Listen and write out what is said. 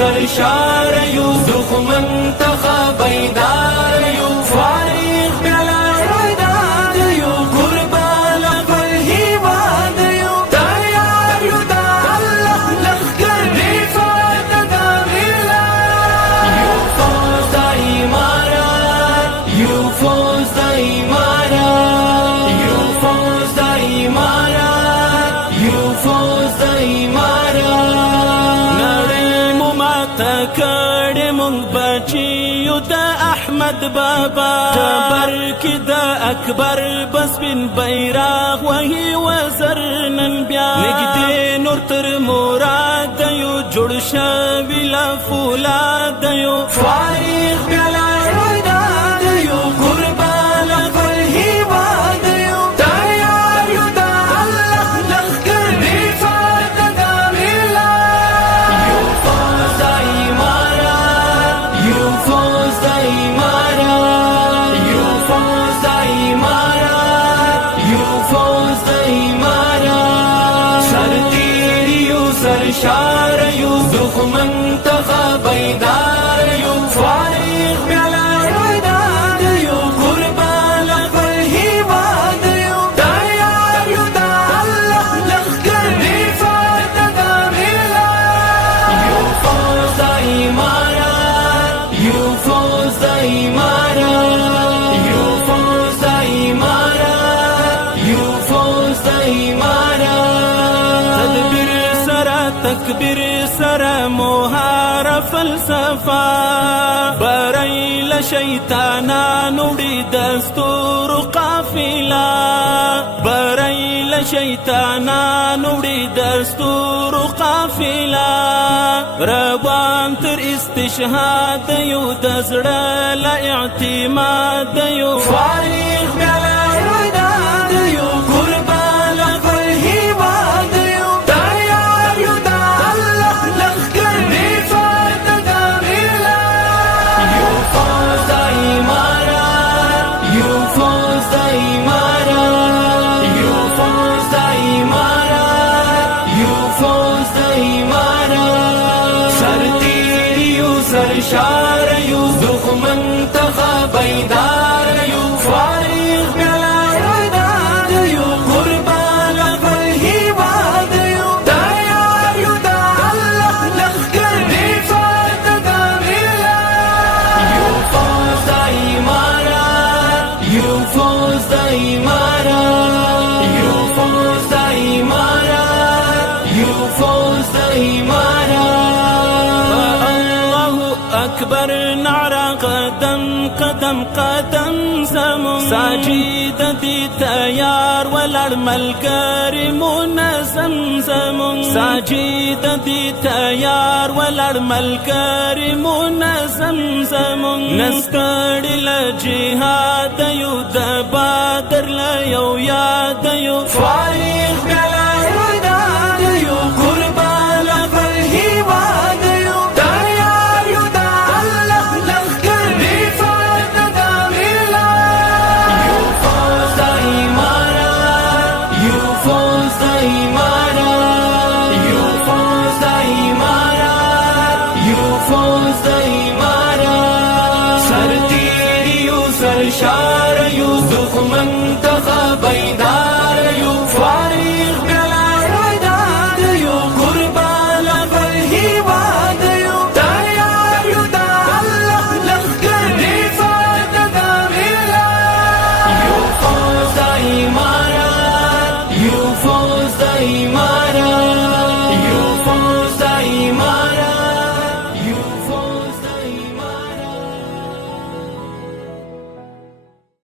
सरशार यू दुश्मन तखा बैदार यू फारिग बेला रोदाद यू कुर्बान कल ही वाद यू तैयार यू दा अल्लाह लश्कर रिफात दा मिला यू फौज दा इमारत यू फौज दा इमारत यू फौज दा इमारत यू फौज दा इमारत کړه مونږ بچیو د احمد بابا جبر کې د اکبر بس بن بیرغ وهي وزرنن بیا نګدې نور تر مراد یو جوړ شوی لا فولاد یو فارغ بلا رویداد یو قربان کل هیواد یو تیار یو د الله لښکر رفات دا ملا یو فوز د امارت یو فوز د امارت یو فوز د امارت یو فوز د امارت سرتیر یو سرشار یو دښمن ته بیدار یو فارغ بلا رویداد یو قربان کل هیواد یو تیار یو د الله لښکر رفات دا ملا یو فوز د امارت یو فوز د امارت یو فوز د امارت یو فوز د امارت تدبیر سره تکبیر سره مهار فلسفه برایل شیطانانو ډی دستور قافله برایل شیطانانو ډی دستور قافله روان تر استشهاد یو د زړه لا اعتماد یو فارغ بلا رویداد یو قربان کل هیواد یو تیار یو د الله لښکر رفات دا ملا یو فوز د امارت یو فوز د امارت یو فوز د امارت یو فوز د امارت سرتیر یو سرشار یو دښمن ته بیدار یو فارغ بلا رویداد یو قربان کل هیواد یو تیار یو د الله لښکر رفات دا ملا یو فوز د امارت یو فوز د امارت یو فوز د امارت یو فوز د امارت الله اکبر نعره قدم قدم قدم زمون ساجد دي تیار ولړ ملګری منظم زمون ساجد دي تیار ولړ ملګری منظم زمون نسکړی ل جهاد یو د بدر ل یو یاد یو فارغ بلا رویداد یو قربان کل هیواد یو تیار یو د الله لښکر رفات دا ملا یو فوز د امارت یو فوز د امارت یو فوز د امارت یو فوز د امارت سرتیر یو سرشار یو دښمن ته بیدار یو فارغ بلا رویداد یو قربان کل هیواد یو تیار یو د الله لښکر رفات دا ملا یو فوز د امارت یو فوز د امارت